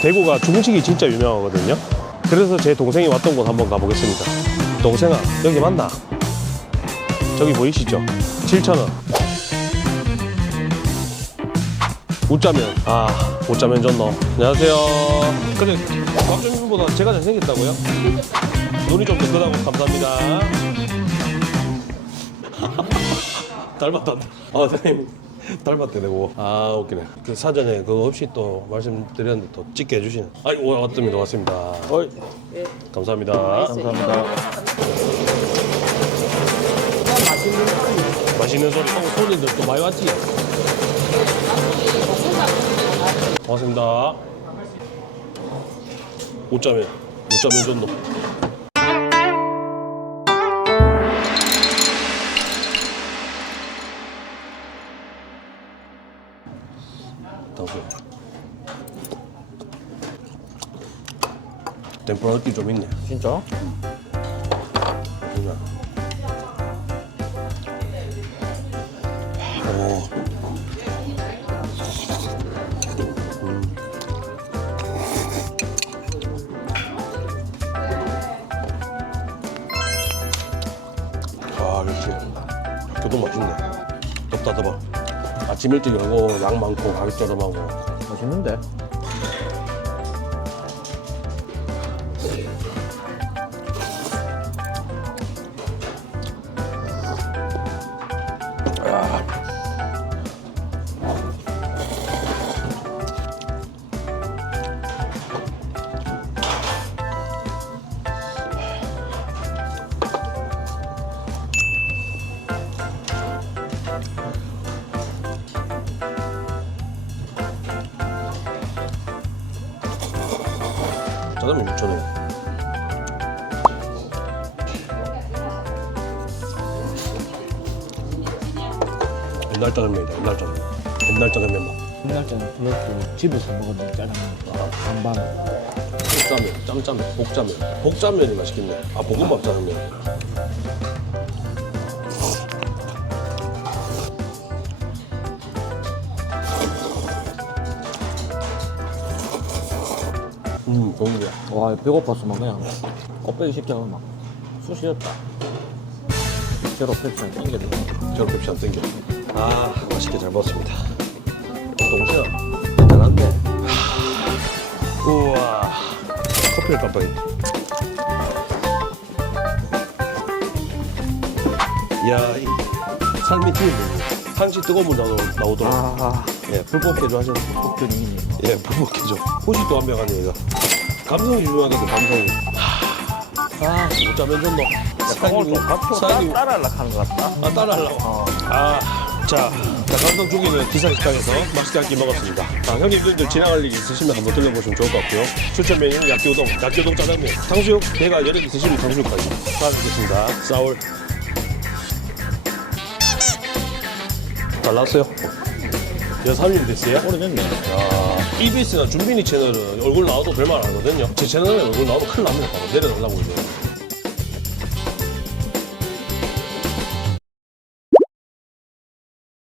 대구가 중식이 진짜 유명하거든요. 그래서 제 동생이 왔던 곳 한번 가보겠습니다. 동생아, 여기 맞나? 저기 보이시죠? 7,000원. 웃자면. 아, 웃자면 좋노. 안녕하세요. 근데 박정민보다 제가 잘생겼다고요? 눈이 좀더 크다고 감사합니다. 닮았다. 아, 선생님. 닮았대, 내고. 아, 웃기네. 그 사전에 그거 없이 또 말씀드렸는데 또 찍게 해주시네. 아이고, 왔습니다. 왔습니다. 어이. 감사합니다. 감사합니다. 맛있는 소리. 어, 손님들 또 많이 왔지? 고맙습니다. 웃자면, 웃자면 좋 노. 당수. 템프라 느낌 좀 있네. 진짜? 그냥. 오. 아, 역시 교도 맛있네. 덥다 더봐. 아침 일찍 열고 양 많고 가격 저렴하고. 맛있는데? 짜장면 6,000원. 옛날 짜장면이다, 옛날 짜장면. 옛날 짜장면 맛. 옛날 때는 그것도 집에서 먹었는 짜장면 반반 복짜면, 짬짜면, 복짜면. 복짜면이 맛있겠네. 아, 볶음밥 짜장면. 음, 좋은데. 와 배고팠어 막 그냥 껍데기 씹자고 막 쑤시었다 제로 펩시랑 땡겨도 저런 펩시 안 땡겨. 아, 맛있게 잘 먹었습니다. 동생아, 대단한데. 우와, 커피를 깜빡했다. 야, 이 삶이 튀는데. 상시 뜨거운 물 나오, 나오더라. 아 예, 불법 개조 하셨네. 복균이 있네 예, 불법 개조. 호식도 완벽하네, 얘가. 감성이 중요하거든, 감성이. 아못 자면 좋노. 오늘 또 밥표 사장님, 따라 하려고 하는 것 같다 아, 따라하려고. 어. 아, 자, 자 감성 중에는 기사식당에서 맛있게 한 끼 먹었습니다. 아, 형님들도 지나갈 일 있으시면 한번 들려보시면 좋을 것 같고요. 추천 메뉴는 약교동, 약교동 짜장면, 탕수육, 배가 여러 개 드시면 탕수육까지. 사드리겠습니다. 싸울. 잘 나왔어요. 여섯 3일 됐어요? 오래됐네 야, EBS나 준빈이 채널은 얼굴 나와도 별말 안 하거든요. 제 채널에 얼굴 나오면 큰일 납니다. 바로 내려달라고 이제.